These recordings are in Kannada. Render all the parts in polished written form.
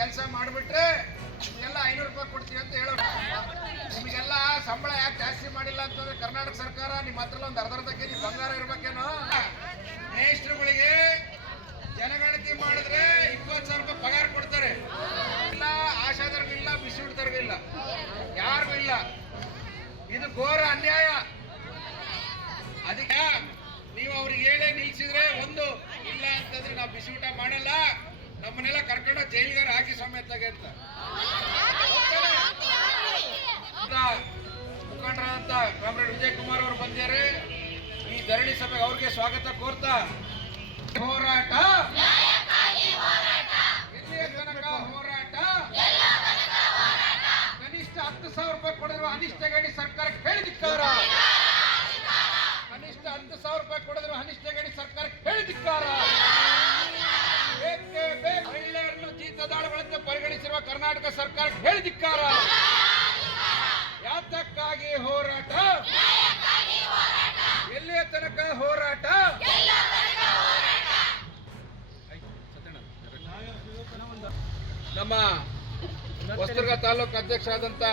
ಕೆಲಸ ಮಾಡಿಬಿಟ್ರೆ ನಿಮಗೆಲ್ಲ 500 ರೂಪಾಯಿ ಕೊಡ್ತೀವಿ ಅಂತ ಹೇಳೋರು. ನಿಮಗೆಲ್ಲ ಸಂಬಳ ಯಾಕೆ ಜಾಸ್ತಿ ಮಾಡಿಲ್ಲ ಅಂತಂದ್ರೆ ಕರ್ನಾಟಕ ಸರ್ಕಾರ ನಿಮ್ಮ ಹತ್ರ ಒಂದು ಅರ್ಧ ಕೆಜಿ ಬಂಗಾರ ಇರ್ಬೇಕೇನೋ. ಮೇಷ್ಟ್ರುಗಳಿಗೆ ಜನಗಣತಿ ಮಾಡಿದ್ರೆ 20,000 ರೂಪಾಯಿ ಪಗಾರ ಕೊಡ್ತಾರೆ. ಇಲ್ಲ ಆಶಾದರ್ಗೂ ಇಲ್ಲ, ಬಿಸಿ ಊಟದರ್ಗೂ ಇಲ್ಲ, ಯಾರಿಗೂ ಇಲ್ಲ. ಇದು ಘೋರ ಅನ್ಯಾಯ. ಅದಕ್ಕೆ ನೀವು ಅವ್ರಿಗೆ ಹೇಳೇ ನಿಲ್ಸಿದ್ರೆ ಒಂದು ಇಲ್ಲ ಅಂತಂದ್ರೆ ನಾವು ಬಿಸಿ ಊಟ ಮಾಡಲ್ಲ, ನಮ್ಮನ್ನೆಲ್ಲ ಕರ್ಕೊಂಡು ಜೈಲಿಗಾರ ಹಾಕಿ ಸಮೇತಾಗೆ ಅಂತ ಮುಖಂಡರಾದಂತ ಕಾಮ್ರೇಡ್ ವಿಜಯ್ ಕುಮಾರ್ ಅವರು ಬಂದಿದ್ದಾರೆ. ಈ ಧರಣಿ ಸಭೆಗೆ ಅವ್ರಿಗೆ ಸ್ವಾಗತ ಕೋರ್ತಾ ಹೋರಾಟ ಎಲ್ಲಿಯ ತನಕ ಹೋರಾಟ, ಕನಿಷ್ಠ 10,000 ರೂಪಾಯಿ ಕೊಡಿರುವ ಅನಿಷ್ಟ ಗಡಿ ಸರ್ಕಾರಕ್ಕೆ ಹೇಳಿದಿಕ್ಕಾರ, ಕನಿಷ್ಠ 10,000 ರೂಪಾಯಿ ಕೊಡಿರುವ ಅನಿಷ್ಟ ಗಡಿ ಸರ್ಕಾರಕ್ಕೆ ಹೇಳಿದಿಕ್ಕಾರ. ಮಹಿಳೆಯರನ್ನು ಜೀತದಾಳುಗಳಂತೆ ಪರಿಗಣಿಸಿರುವ ಕರ್ನಾಟಕ ಸರ್ಕಾರ ಹೇಳಿದಿಕ್ಕಾರ. ಯಾತಕ್ಕಾಗಿ ಹೋರಾಟ, ಎಲ್ಲಿಯ ತನಕ ಹೋರಾಟ. ನಮ್ಮ ಹೊಸದುರ್ಗ ತಾಲೂಕು ಅಧ್ಯಕ್ಷರಾದಂತ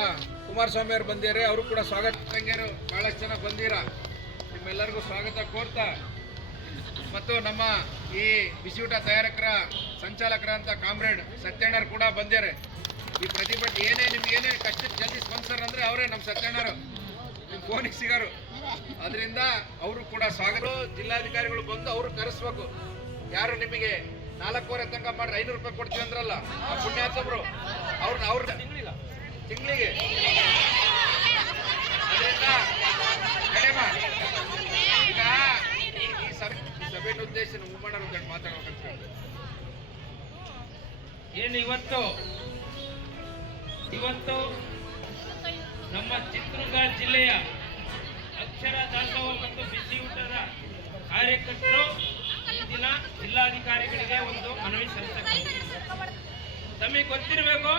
ಕುಮಾರಸ್ವಾಮಿ ಅವರು ಬಂದಿದ್ದಾರೆ. ಅವರು ಕೂಡ ಸ್ವಾಗತ. ತಂಗಿಯರು ಬಹಳಷ್ಟು ಜನ ಬಂದಿರ, ನಿಮ್ಮೆಲ್ಲರಿಗೂ ಸ್ವಾಗತ ಕೋರ್ತಾ ಮತ್ತು ನಮ್ಮ ಈ ಬಿಸಿಯೂಟ ತಯಾರಕರ ಸಂಚಾಲಕರಂತ ಕಾಮ್ರೇಡ್ ಸತ್ಯಣ್ಣರು ಕೂಡ ಬಂದಿದ್ದಾರೆ. ಈ ಪ್ರತಿಭಟನೆ ಏನೇ ನಿಮ್ಗೇನೇ ಕಷ್ಟಕ್ಕೆ ಜಲ್ದಿ ಸ್ಪಾನ್ಸರ್ ಅಂದ್ರೆ ಅವರೇ ನಮ್ಮ ಸತ್ಯಣ್ಣರು, ನಿಮ್ಮ ಫೋನಿಗೆ ಸಿಗರು. ಅದರಿಂದ ಅವರು ಕೂಡ ಸ್ವಾಗತ. ಜಿಲ್ಲಾಧಿಕಾರಿಗಳು ಬಂದು ಅವರು ಕರೆಸ್ಬೇಕು. ಯಾರು ನಿಮಗೆ 4:15 ತನಕ ಮಾಡ್ರೆ 500 ರೂಪಾಯಿ ಕೊಡ್ತೀವಿ ಅಂದ್ರಲ್ಲ ಆ ಪುಣ್ಯಾತ್ಮರು, ಅವ್ರ ತಿಂಗಳಿಗೆ ಅದರಿಂದ ಕಡಿಮೆ ಈಗ ಈ ಸಭೆ ಉದ್ದೇಶ ಮುಮ್ಮಣ್ಣರು ಮಾತಾಡ್ಬೇಕಂತ ಏನು ಇವತ್ತು ನಮ್ಮ ಚಿತ್ರದುರ್ಗ ಜಿಲ್ಲೆಯ ಅಕ್ಷರ ದಾಸೋಹ ಮತ್ತು ಬಿಸಿ ಊಟದ ಕಾರ್ಯಕರ್ತರು ಈ ದಿನ ಜಿಲ್ಲಾಧಿಕಾರಿಗಳಿಗೆ ಒಂದು ಮನವಿ ಸಲ್ಲಿಸಬೇಕು. ತಮಗೆ ಗೊತ್ತಿರಬೇಕು,